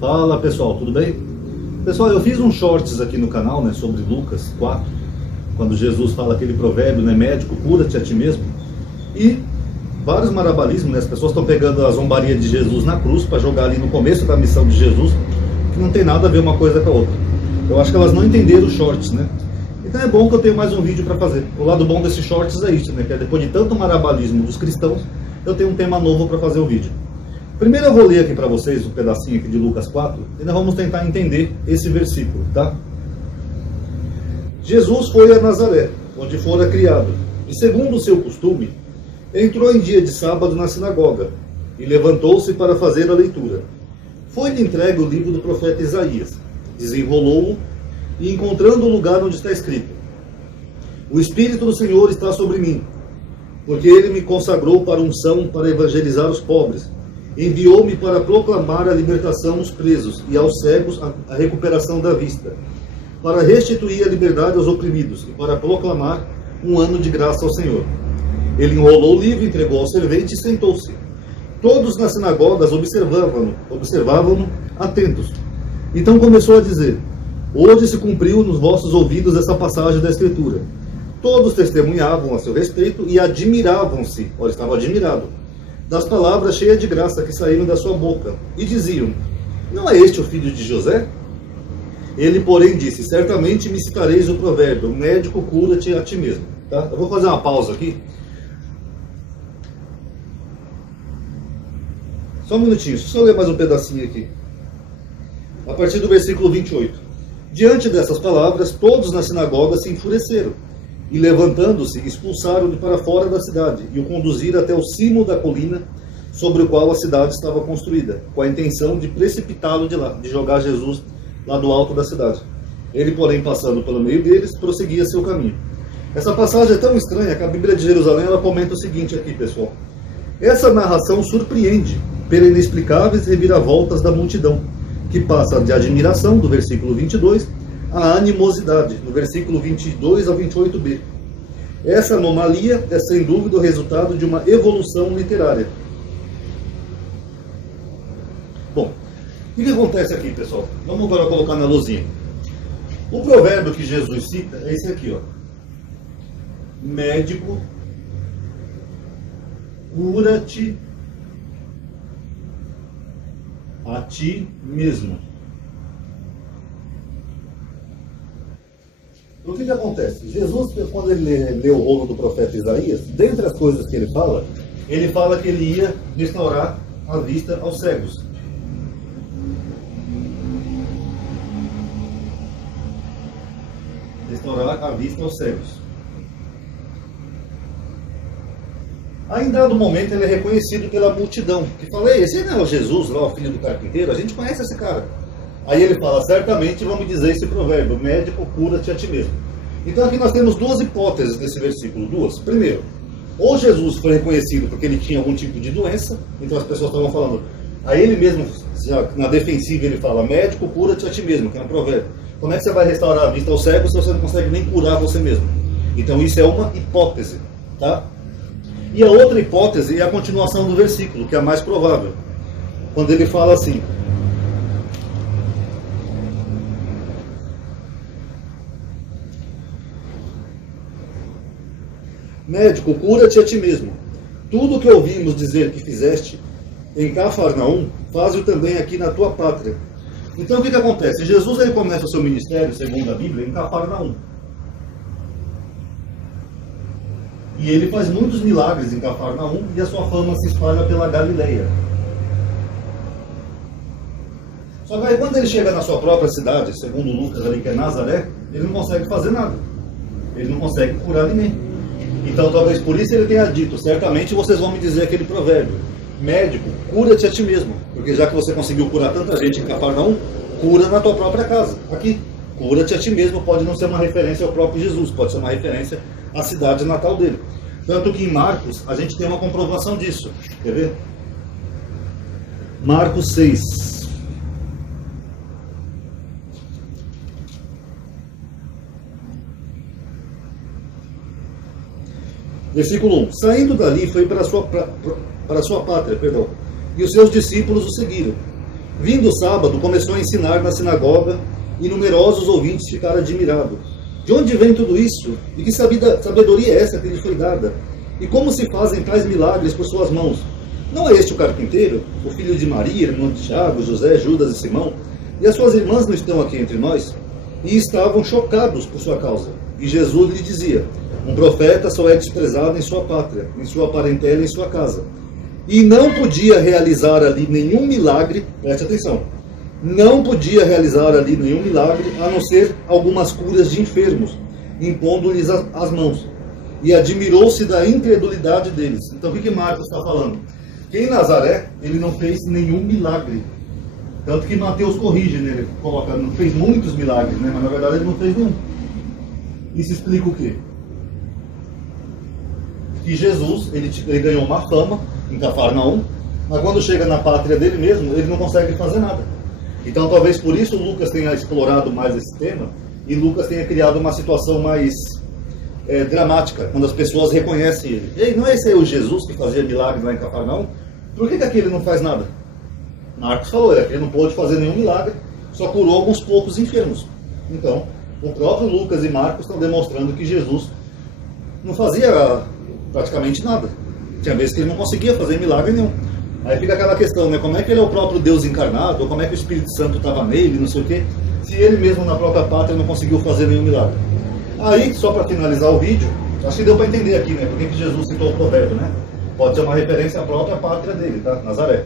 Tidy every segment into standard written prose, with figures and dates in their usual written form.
Fala pessoal, tudo bem? Pessoal, eu fiz um shorts aqui no canal, né, sobre Lucas 4, quando Jesus fala aquele provérbio, né, médico, cura-te a ti mesmo. E vários marabalismos, né, as pessoas estão pegando a zombaria de Jesus na cruz para jogar ali no começo da missão de Jesus, que não tem nada a ver uma coisa com a outra. Eu acho que elas não entenderam os shorts, né? Então é bom que eu tenho mais um vídeo para fazer. O lado bom desses shorts é isso, né, que é depois de tanto marabalismo dos cristãos, eu tenho um tema novo para fazer o vídeo. Primeiro eu vou ler aqui para vocês um pedacinho aqui de Lucas 4 e nós vamos tentar entender esse versículo, tá? Jesus foi a Nazaré, onde fora criado, e segundo o seu costume, entrou em dia de sábado na sinagoga e levantou-se para fazer a leitura. Foi-lhe entregue o livro do profeta Isaías, desenrolou-o e encontrando o lugar onde está escrito: O Espírito do Senhor está sobre mim, porque ele me consagrou para unção para evangelizar os pobres. Enviou-me para proclamar a libertação aos presos e aos cegos a recuperação da vista, para restituir a liberdade aos oprimidos e para proclamar um ano de graça ao Senhor. Ele enrolou o livro, entregou ao servente e sentou-se. Todos nas sinagogas observavam-no atentos. Então começou a dizer: Hoje se cumpriu nos vossos ouvidos essa passagem da Escritura. Todos testemunhavam a seu respeito e admiravam-se, olha, estava admirado, das palavras cheias de graça que saíram da sua boca, e diziam: Não é este o filho de José? Ele, porém, disse: Certamente me citareis o provérbio, médico, cura-te a ti mesmo. Tá? Eu vou fazer uma pausa aqui. Só um minutinho, só ler mais um pedacinho aqui. A partir do versículo 28. Diante dessas palavras, todos na sinagoga se enfureceram, e levantando-se, expulsaram-lhe para fora da cidade, e o conduziram até o cimo da colina, sobre o qual a cidade estava construída, com a intenção de precipitá-lo de lá, de jogar Jesus lá do alto da cidade. Ele, porém, passando pelo meio deles, prosseguia seu caminho. Essa passagem é tão estranha que a Bíblia de Jerusalém ela comenta o seguinte aqui, pessoal. Essa narração surpreende pelas inexplicáveis reviravoltas da multidão, que passa de admiração, do versículo 22, a animosidade, no versículo 22 ao 28b. Essa anomalia é sem dúvida o resultado de uma evolução literária. Bom, o que acontece aqui, pessoal? Vamos agora colocar na luzinha. O provérbio que Jesus cita é esse aqui, ó. Médico, cura-te a ti mesmo. O que acontece? Jesus, quando ele lê o rolo do profeta Isaías, dentre as coisas que ele fala que ele ia restaurar a vista aos cegos. Restaurar a vista aos cegos. Aí, em dado momento, ele é reconhecido pela multidão, que fala: Ei, esse não é o Jesus, lá, o filho do carpinteiro? A gente conhece esse cara. Aí ele fala: Certamente vamos dizer esse provérbio, médico, cura-te a ti mesmo. Então aqui nós temos duas hipóteses nesse versículo. Duas. Primeiro, ou Jesus foi reconhecido porque ele tinha algum tipo de doença, então as pessoas estavam falando. Aí ele mesmo, já na defensiva, ele fala: Médico, cura-te a ti mesmo, que é um provérbio. Como é que você vai restaurar a vista ao cego se você não consegue nem curar você mesmo? Então isso é uma hipótese, tá? E a outra hipótese é a continuação do versículo, que é a mais provável. Quando ele fala assim: Médico, cura-te a ti mesmo. Tudo o que ouvimos dizer que fizeste em Cafarnaum, faz-o também aqui na tua pátria. Então o que acontece? Jesus ele começa o seu ministério, segundo a Bíblia, em Cafarnaum. E ele faz muitos milagres em Cafarnaum e a sua fama se espalha pela Galileia. Só que aí quando ele chega na sua própria cidade, segundo Lucas ali, que é Nazaré, ele não consegue fazer nada. Ele não consegue curar ninguém. Então talvez por isso ele tenha dito: Certamente vocês vão me dizer aquele provérbio: Médico, cura-te a ti mesmo. Porque já que você conseguiu curar tanta gente em Cafarnaum, cura na tua própria casa. Aqui, cura-te a ti mesmo pode não ser uma referência ao próprio Jesus, pode ser uma referência à cidade natal dele. Tanto que em Marcos a gente tem uma comprovação disso. Quer ver? Marcos 6. Versículo 1. Saindo dali, foi para a sua pátria, e os seus discípulos o seguiram. Vindo o sábado, começou a ensinar na sinagoga e numerosos ouvintes ficaram admirados. De onde vem tudo isso? E que sabedoria é essa que lhe foi dada? E como se fazem tais milagres por suas mãos? Não é este o carpinteiro, o filho de Maria, irmão de Tiago, José, Judas e Simão? E as suas irmãs não estão aqui entre nós? E estavam chocados por sua causa. E Jesus lhe dizia: um profeta só é desprezado em sua pátria, em sua parentela e em sua casa. E não podia realizar ali nenhum milagre, preste atenção, não podia realizar ali nenhum milagre, a não ser algumas curas de enfermos, impondo-lhes as mãos. E admirou-se da incredulidade deles. Então o que Marcos está falando? Que em Nazaré ele não fez nenhum milagre. Tanto que Mateus corrige, né? Ele coloca, não fez muitos milagres, né? Mas na verdade ele não fez nenhum. Isso explica o quê? Que Jesus, ele ganhou uma fama em Cafarnaum, mas quando chega na pátria dele mesmo, ele não consegue fazer nada. Então talvez por isso Lucas tenha explorado mais esse tema, e Lucas tenha criado uma situação mais dramática, quando as pessoas reconhecem ele. Ei, não é esse aí o Jesus que fazia milagres lá em Cafarnaum? Por que aqui ele não faz nada? Marcos falou, ele não pôde fazer nenhum milagre, só curou alguns poucos enfermos. Então, o próprio Lucas e Marcos estão demonstrando que Jesus não fazia praticamente nada. Tinha vezes que ele não conseguia fazer milagre nenhum. Aí fica aquela questão, né? Como é que ele é o próprio Deus encarnado? Ou como é que o Espírito Santo estava nele, não sei o quê, se ele mesmo na própria pátria não conseguiu fazer nenhum milagre. Aí, só para finalizar o vídeo, acho que deu para entender aqui, né? Por que Jesus citou o provérbio, né? Pode ser uma referência à própria pátria dele, tá? Nazaré.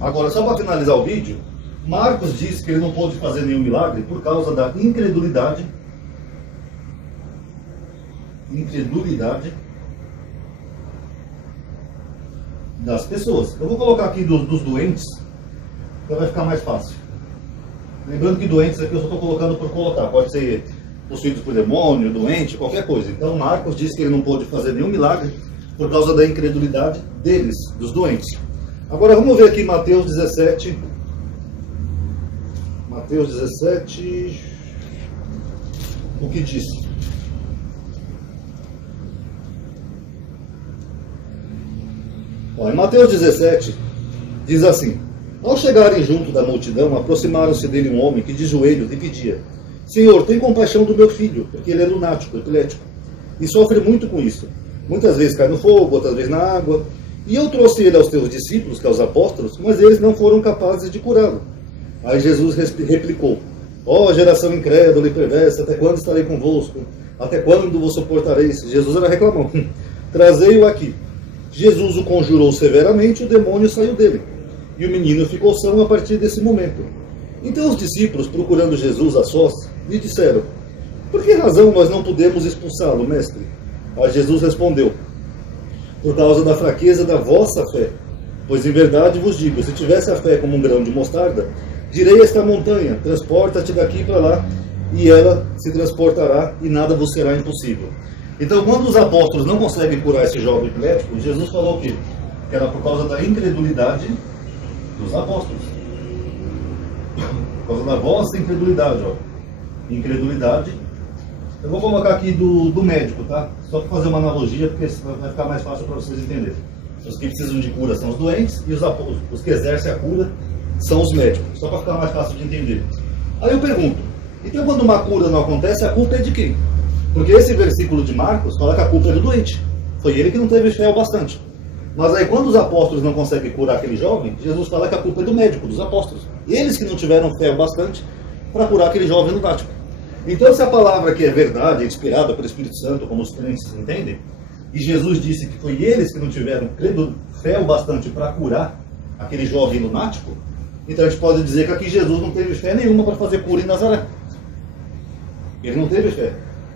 Agora, só para finalizar o vídeo, Marcos diz que ele não pôde fazer nenhum milagre por causa da incredulidade das pessoas. Eu vou colocar aqui dos doentes, que vai ficar mais fácil. Lembrando que doentes aqui eu só estou colocando por colocar. Pode ser possuídos por demônio, doente, qualquer coisa. Então Marcos diz que ele não pôde fazer nenhum milagre por causa da incredulidade deles, dos doentes. Agora vamos ver aqui Mateus 17. Mateus 17, o que diz? Em Mateus 17, diz assim: ao chegarem junto da multidão, aproximaram-se dele um homem que de joelhos lhe pedia: Senhor, tem compaixão do meu filho, porque ele é lunático, epilético, e sofre muito com isso. Muitas vezes cai no fogo, outras vezes na água. E eu trouxe ele aos teus discípulos, que é aos apóstolos, mas eles não foram capazes de curá-lo. Aí Jesus replicou: ó geração incrédula e perversa, até quando estarei convosco? Até quando vos suportareis? Jesus era reclamão. Trazei-o aqui. Jesus o conjurou severamente, o demônio saiu dele. E o menino ficou são a partir desse momento. Então os discípulos, procurando Jesus a sós, lhe disseram: por que razão nós não podemos expulsá-lo, mestre? Aí Jesus respondeu: por causa da fraqueza da vossa fé. Pois em verdade vos digo, se tivesse a fé como um grão de mostarda, direi a esta montanha: transporta-te daqui para lá, e ela se transportará, e nada vos será impossível. Então, quando os apóstolos não conseguem curar esse jovem epilético, Jesus falou o quê? Que era por causa da incredulidade dos apóstolos. Por causa da vossa incredulidade, ó. Incredulidade. Eu vou colocar aqui do médico, tá? Só para fazer uma analogia, porque vai ficar mais fácil para vocês entenderem. Os que precisam de cura são os doentes, e os que exercem a cura são os médicos. Só para ficar mais fácil de entender. Aí eu pergunto, então quando uma cura não acontece, a culpa é de quem? Porque esse versículo de Marcos fala que a culpa é do doente. Foi ele que não teve fé o bastante. Mas aí quando os apóstolos não conseguem curar aquele jovem, Jesus fala que a culpa é do médico, dos apóstolos. Eles que não tiveram fé o bastante para curar aquele jovem lunático. Então se a palavra que é verdade, é inspirada pelo Espírito Santo, como os crentes entendem, e Jesus disse que foi eles que não tiveram fé o bastante para curar aquele jovem lunático, então a gente pode dizer que aqui Jesus não teve fé nenhuma para fazer cura em Nazaré. Ele não teve fé,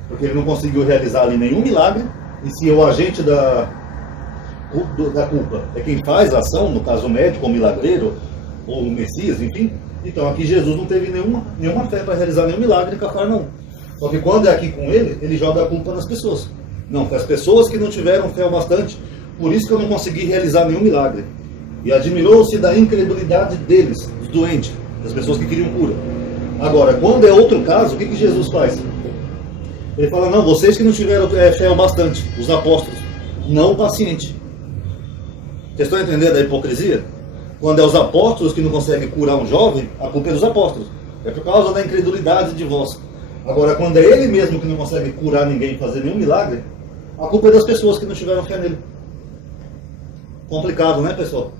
porque ele não conseguiu realizar ali nenhum milagre, e se o agente da culpa é quem faz a ação, no caso o médico, ou o milagreiro, ou o Messias, enfim, então aqui Jesus não teve nenhuma fé para realizar nenhum milagre em Cafarnaum. Só que quando é aqui com ele joga a culpa nas pessoas. Não, foi as pessoas que não tiveram fé o bastante, por isso que eu não consegui realizar nenhum milagre. E admirou-se da incredulidade deles, dos doentes, das pessoas que queriam cura. Agora, quando é outro caso, o que Jesus faz? Ele fala: não, vocês que não tiveram fé o bastante, os apóstolos, não o paciente. Vocês estão entendendo a hipocrisia? Quando é os apóstolos que não conseguem curar um jovem, a culpa é dos apóstolos. É por causa da incredulidade de vós. Agora, quando é ele mesmo que não consegue curar ninguém, fazer nenhum milagre, a culpa é das pessoas que não tiveram fé nele. Complicado, né, pessoal?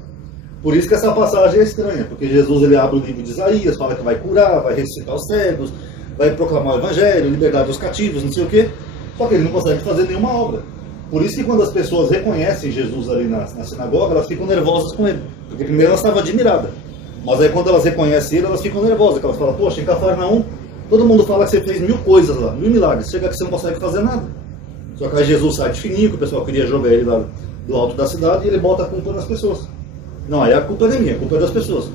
Por isso que essa passagem é estranha, porque Jesus ele abre o livro de Isaías, fala que vai curar, vai ressuscitar os cegos, vai proclamar o evangelho, liberdade dos cativos, não sei o quê, só que ele não consegue fazer nenhuma obra. Por isso que quando as pessoas reconhecem Jesus ali na sinagoga, elas ficam nervosas com ele, porque primeiro elas estavam admiradas, mas aí quando elas reconhecem ele, elas ficam nervosas, porque elas falam, poxa, em Cafarnaum, todo mundo fala que você fez 1000 coisas lá, 1000 milagres, chega que você não consegue fazer nada. Só que aí Jesus sai de fininho, que o pessoal queria jogar ele lá do alto da cidade, e ele bota a culpa nas pessoas. Não, aí a culpa não é minha, a culpa é das pessoas.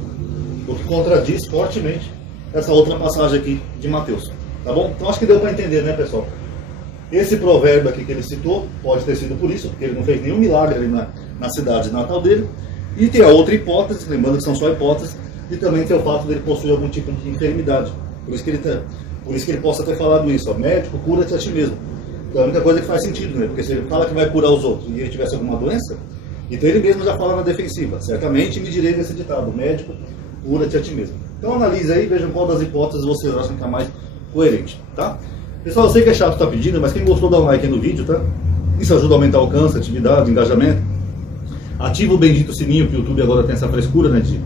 O que contradiz fortemente essa outra passagem aqui de Mateus. Tá bom? Então acho que deu para entender, né, pessoal? Esse provérbio aqui que ele citou, pode ter sido por isso, porque ele não fez nenhum milagre ali na cidade natal dele. E tem a outra hipótese, lembrando que são só hipóteses, e também tem o fato dele possuir algum tipo de enfermidade. Por isso que ele possa ter falado isso, ó, médico, cura-te a ti mesmo. Então é a única coisa que faz sentido, né? Porque se ele fala que vai curar os outros e ele tivesse alguma doença, então ele mesmo já fala na defensiva. Certamente me direi nesse ditado, médico, cura-te a ti mesmo. Então analise aí, vejam qual das hipóteses vocês acham que é mais coerente, tá? Pessoal, eu sei que é chato estar pedindo, mas quem gostou dá um like aí no vídeo, tá? Isso ajuda a aumentar o alcance, atividade, engajamento. Ativa o bendito sininho, que o YouTube agora tem essa frescura, né, de...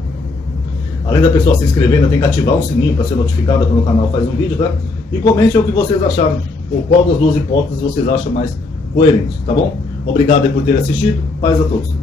Além da pessoa se inscrever, ainda tem que ativar um sininho para ser notificada quando o canal faz um vídeo, tá? E comente o que vocês acharam, ou qual das duas hipóteses vocês acham mais coerente, tá bom? Obrigado aí por ter assistido, paz a todos.